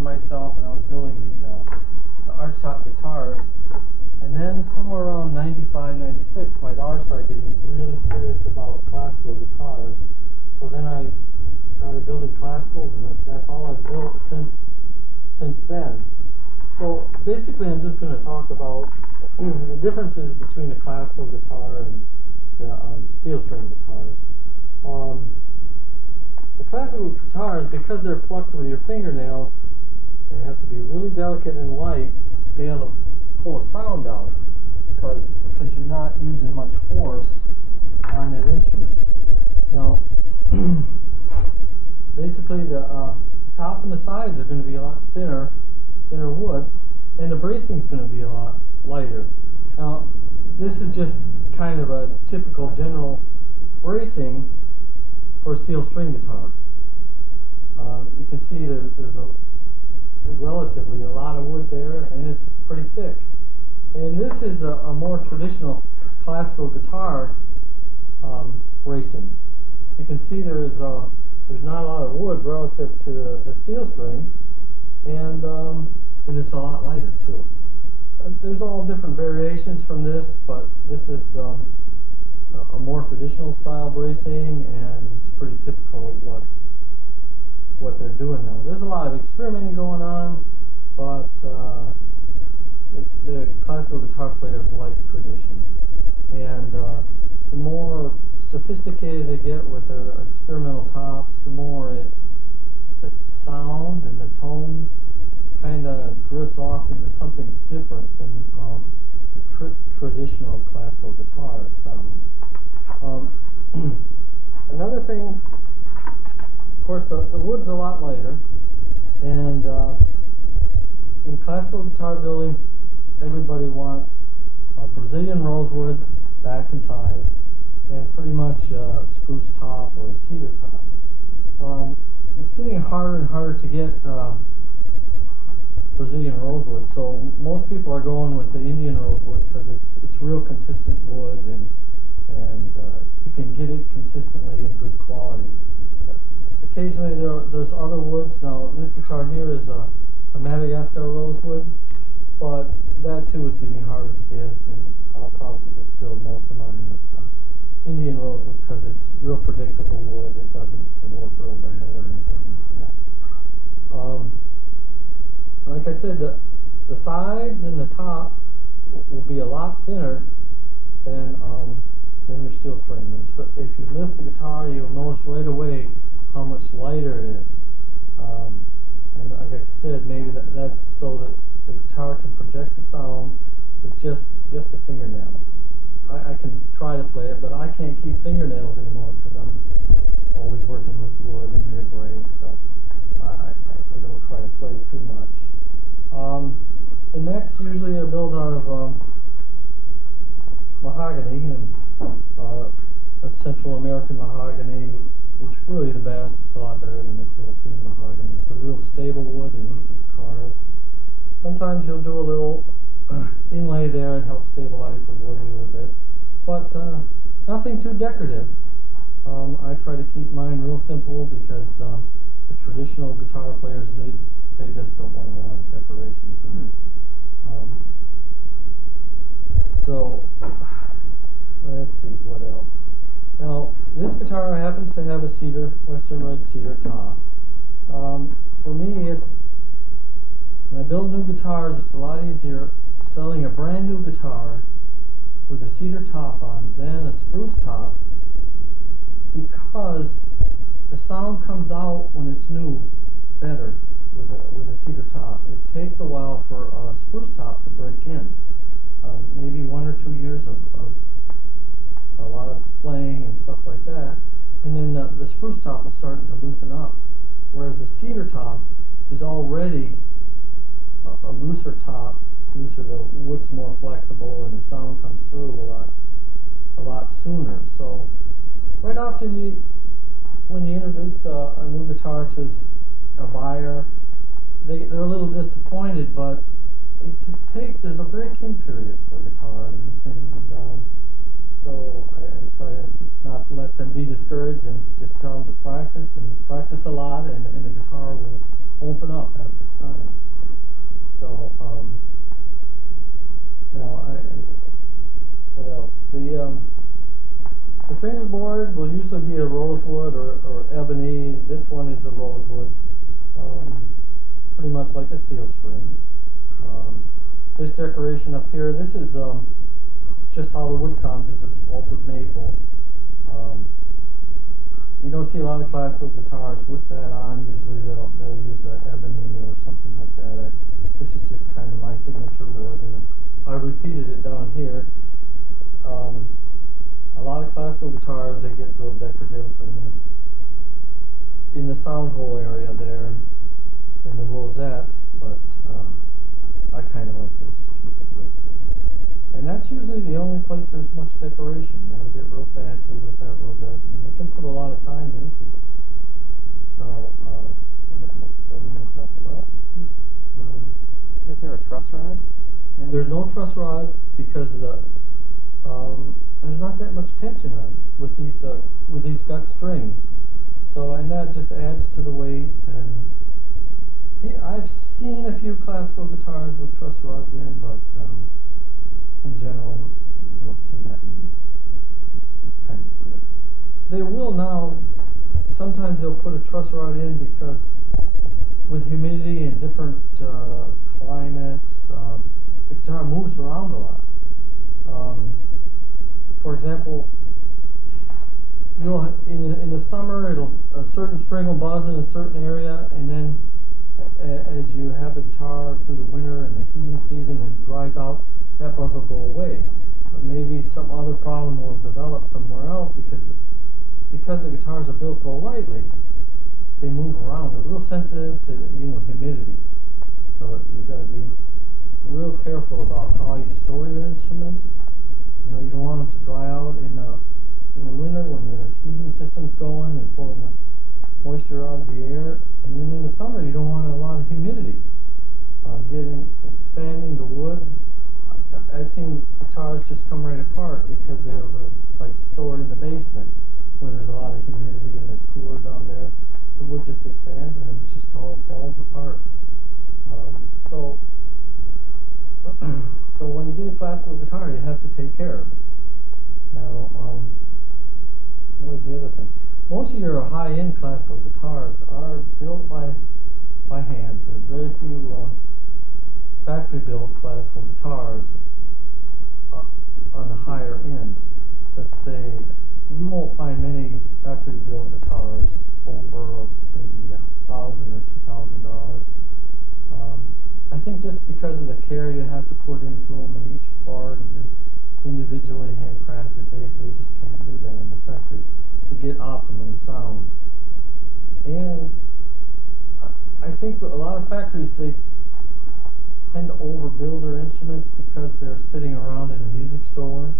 for myself, and I was building the archtop guitars. And then somewhere around 95, 96, my daughter started getting really serious about classical guitars. So then I started building classicals, and that's all I've built since then. So basically, I'm just going to talk about the differences between the classical guitar and the steel string guitars. The classical guitars, because they're plucked with your fingernails, they have to be really delicate and light to be able to pull a sound out, because you're not using much force on that instrument. Now, basically the top and the sides are going to be a lot thinner wood, and the bracing is going to be a lot lighter. Now, this is just kind of a typical general bracing for a steel string guitar. You can see there's relatively a lot of wood there, and it's pretty thick. And this is a more traditional classical guitar bracing. You can see there's not a lot of wood relative to the steel string, and it's a lot lighter too. There's all different variations from this, but this is a more traditional style bracing, and it's pretty typical of what they're doing now. There's a lot of experimenting going on, but the classical guitar players like tradition, and the more sophisticated they get with their experimental tops, the more the sound and the tone kind of drifts off into something different than the traditional classical guitar sound. Another thing, of course, the wood's a lot lighter, and in classical guitar building, everybody wants Brazilian rosewood back and side, and pretty much spruce top or a cedar top. It's getting harder and harder to get Brazilian rosewood, so most people are going with the Indian rosewood because it's real consistent wood, and you can get it consistently in good quality. Occasionally there's other woods. Now this guitar here is a Madagascar rosewood, but that too is getting harder to get, and I'll probably just build most of mine with Indian rosewood because it's real predictable wood. It doesn't work real bad or anything like that. Like I said, the sides and the top will be a lot thinner than your steel string. And so if you lift the guitar, you'll notice right away how much lighter it is. And like I said, maybe that's so that the guitar can project the sound with just a fingernail. I can try to play it, but I can't keep fingernails anymore because I'm always working with wood and they break, so I don't try to play too much. The necks usually are built out of mahogany, and a Central American mahogany is really the best. It's a lot better than the Philippine mahogany. It's a real stable wood and easy to carve. Sometimes you'll do a little inlay there and help stabilize the wood a little bit, but nothing too decorative. I try to keep mine real simple because the traditional guitar players, they just don't want a lot of decorations in it. So let's see what else. Now this guitar happens to have a cedar, western red cedar top. For me, when I build new guitars, it's a lot easier selling a brand new guitar with a cedar top on than a spruce top, because the sound comes out when it's new better with a cedar top. It takes a while for a spruce top to break in. Maybe 1 or 2 years of a lot of playing and stuff like that, and then the spruce top will start to loosen up, whereas the cedar top is already a looser top, the wood's more flexible, and the sound comes through a lot sooner. So right often when you introduce a new guitar to a buyer, they're a little disappointed, but there's a break-in period for guitars, and so I try to not let them be discouraged and just tell them to practice a lot, and the guitar open up after time. So now what else? The fingerboard will usually be a rosewood or ebony. This one is a rosewood, pretty much like a steel string. This decoration up here, this is just how the wood comes. It's a spalted maple. You don't see a lot of classical guitars with that on. Usually they'll use ebony or something like that. This is just kind of my signature wood, and I repeated it down here. A lot of classical guitars, they get real decorative in the sound hole area there, in the rosette, but I kind of like this to keep it real simple. And that's usually the only place there's much decoration. You know, get real fancy with that rosette, and you can put a lot of time into it. So, what else do we want to talk about? Is there a truss rod? Yeah. There's no truss rod because there's not that much tension on with these gut strings. So, and that just adds to the weight. And I've seen a few classical guitars with truss rods in, but in general, you don't see that many. It's kind of rare. They will now. Sometimes they'll put a truss rod in because with humidity and different climates, the guitar moves around a lot. For example, you'll in the summer a certain string will buzz in a certain area, and then as you have the guitar through the winter and the heating season and it dries out, that buzz will go away. But maybe some other problem will develop somewhere else because the guitars are built so lightly, they move around. They're real sensitive to humidity. So you've got to be real careful about how you store your instruments. You don't want them to dry out in the winter when your heating system's going and pulling the moisture out of the air, and then in the summer you don't want a lot of humidity expanding the wood. I've seen guitars just come right apart because they were like stored in the basement where there's a lot of humidity and it's cooler down there. The wood just expands and it just all falls apart. So when you get a classical guitar, you have to take care of it. Now, what was the other thing? Most of your high-end classical guitars are built by hand. There's very few factory-built classical guitars on the higher end. Let's say you won't find many factory-built guitars over maybe $1,000 or $2,000. I think just because of the care you have to put into them, and each part is individually handcrafted, they just can't do that in the factory to get optimum sound. And I think a lot of factories, they tend to overbuild their instruments because they're sitting around in a music store.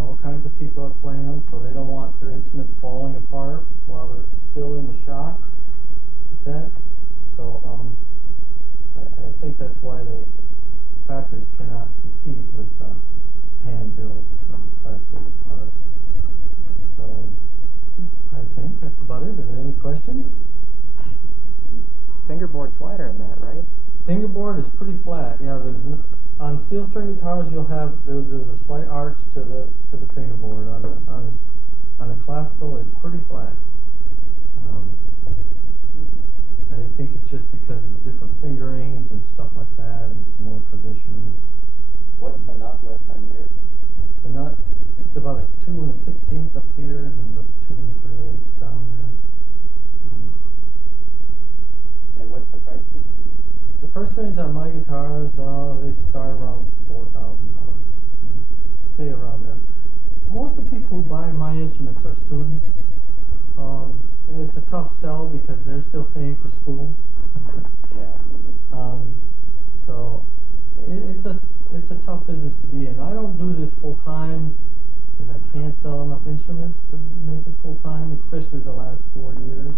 All kinds of people are playing them, so they don't want their instruments falling apart while they're still in the shop. Like that. So I think that's why factories cannot compete with hand-built classical guitars. So I think that's about it. Are there any questions? Fingerboard's wider than that, right? Fingerboard is pretty flat. Yeah, on steel string guitars you'll have there's a slight arch to the fingerboard. On a classical, it's pretty flat. I think it's just because of the different fingerings and stuff like that, and it's more traditional. What's the nut width on yours? The nut, it's about a 2 1/16 up here, and about 2 3/8 down there. And what's the price range? The price range on my guitars, they start around $4,000. Stay around there. Most of the people who buy my instruments are students. And it's a tough sell because they're still paying for school. Yeah. So it's a tough business to be in. I don't do this full time because I can't sell enough instruments to make it full time, especially the last 4 years.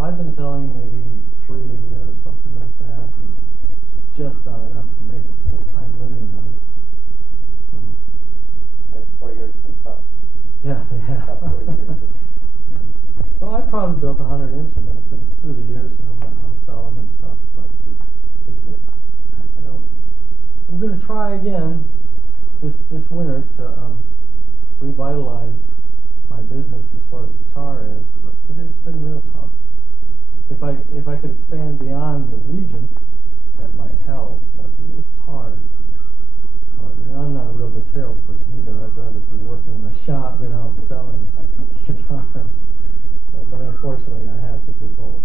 I've been selling maybe 3 a year or something like that, and it's just not enough to make a full time living on it. So That's 4 years been tough. yeah, they have. Tough 4 years. So I probably built 100 instruments, and through the years, I'll sell gonna try again this winter to revitalize my business as far as guitar is, but it's been real tough. If I could expand beyond the region, that might help, but it's hard. It's hard. And I'm not a real good salesperson either. I'd rather be working in my shop than out selling guitars. But unfortunately, I have to do both.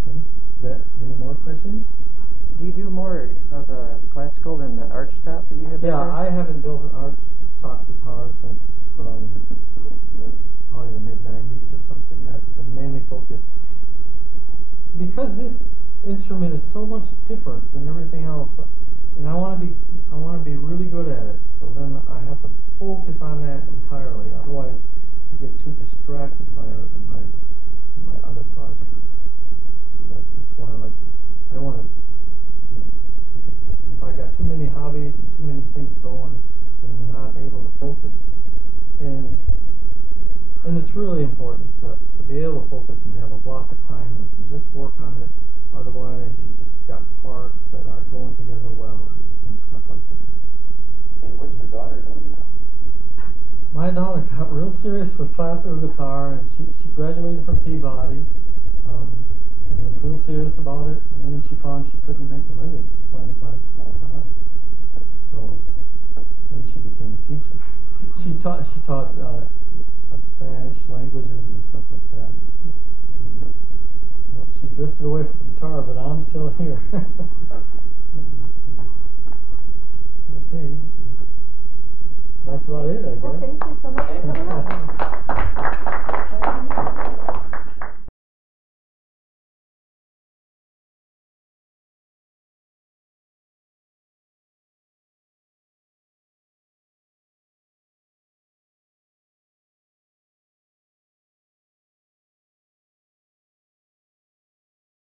Okay. Is that any more questions? Do you do more of the classical than the arch top that you have? Yeah, I haven't built an arch top guitar since probably the mid-90s or something. I've been mainly focused because this instrument is so much different than everything else, and I want to be really good at it. So then I have to focus on that entirely. Otherwise, I get too distracted by it in my other projects. So that's why I like to. I don't want to. If I got too many hobbies and too many things going, then I'm not able to focus. And it's really important to be able to focus and have a block of time where you can just work on it. Otherwise, you just got parts that aren't going together well and stuff like that. And what's your daughter doing now? My daughter got real serious with classical guitar, and she graduated from Peabody, and was real serious about it. And then she found she couldn't make a living playing classical guitar. So then she became a teacher. She taught Spanish languages and stuff like that. Well, she drifted away from guitar, but I'm still here. Okay. That's about it, I guess. Well, thank you so much for coming up.